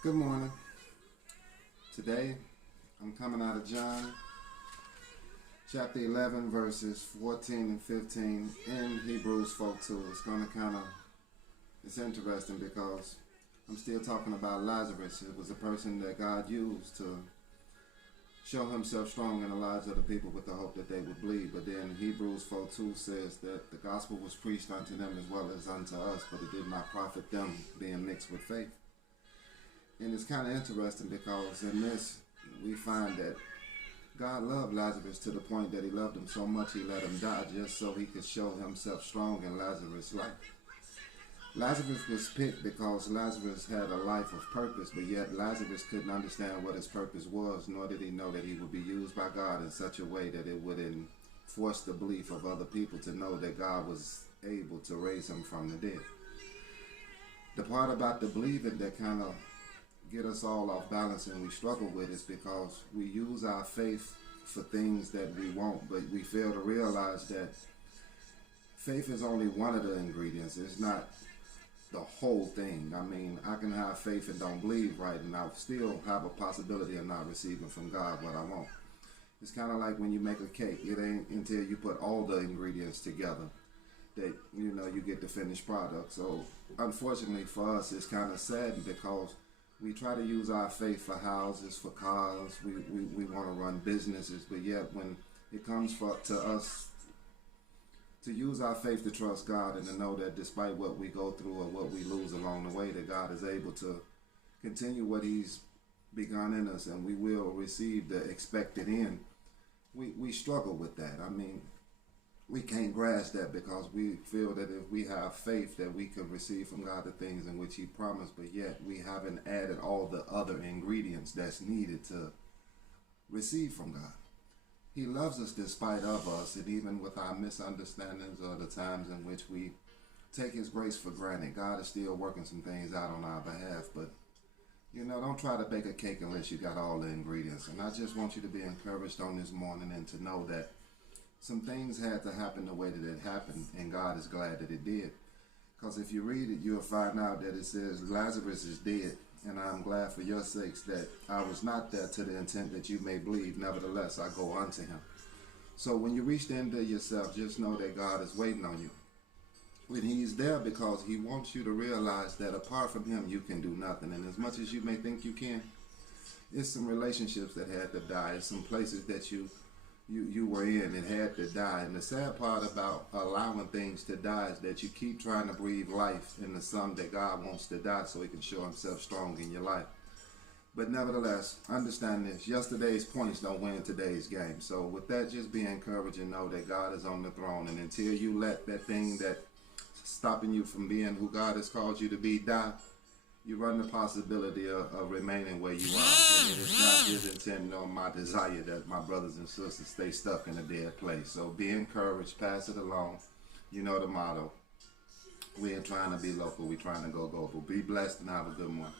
Good morning. Today I'm coming out of John chapter 11 verses 14 and 15 in Hebrews 4:2. It's interesting because I'm still talking about Lazarus. It was a person that God used to show himself strong in the lives of the people with the hope that they would believe. But then Hebrews 4:2 says that the gospel was preached unto them as well as unto us, but it did not profit them, being mixed with faith. And it's kind of interesting because in this we find that God loved Lazarus to the point that he loved him so much he let him die just so he could show himself strong in Lazarus' life. Lazarus was picked because Lazarus had a life of purpose, but yet Lazarus couldn't understand what his purpose was, nor did he know that he would be used by God in such a way that it would enforce the belief of other people to know that God was able to raise him from the dead. The part about the believing that kind of get us all off balance and we struggle with is because we use our faith for things that we want, but we fail to realize that faith is only one of the ingredients. It's not the whole thing. I mean, I can have faith and don't believe right, and I'll still have a possibility of not receiving from God what I want. It's kind of like when you make a cake. It ain't until you put all the ingredients together that you get the finished product. So unfortunately for us, it's kind of sad because we try to use our faith for houses, for cars. We want to run businesses, but yet when it comes to us to use our faith to trust God and to know that despite what we go through or what we lose along the way, that God is able to continue what he's begun in us and we will receive the expected end, we struggle with that. I mean, we can't grasp that because we feel that if we have faith that we can receive from God the things in which he promised, but yet we haven't added all the other ingredients that's needed to receive from God. He loves us despite of us, and even with our misunderstandings or the times in which we take his grace for granted, God is still working some things out on our behalf. But don't try to bake a cake unless you got all the ingredients. And I just want you to be encouraged on this morning and to know that some things had to happen the way that it happened, and God is glad that it did. Because if you read it, you'll find out that it says, Lazarus is dead, and I'm glad for your sakes that I was not there to the intent that you may believe. Nevertheless, I go unto him. So when you reach the end of yourself, just know that God is waiting on you. When he's there because he wants you to realize that apart from him, you can do nothing. And as much as you may think you can, it's some relationships that had to die. It's some places that you were in and had to die. And the sad part about allowing things to die is that you keep trying to breathe life into some that God wants to die so he can show himself strong in your life. But nevertheless, understand this. Yesterday's points don't win today's game. So with that, just be encouraged and know that God is on the throne. And until you let that thing that's stopping you from being who God has called you to be die, you run the possibility of remaining where you are. And it is not his intent nor my desire that my brothers and sisters stay stuck in a dead place. So be encouraged, pass it along. You know the motto. We ain't trying to be local, we're trying to go global. Be blessed and have a good one.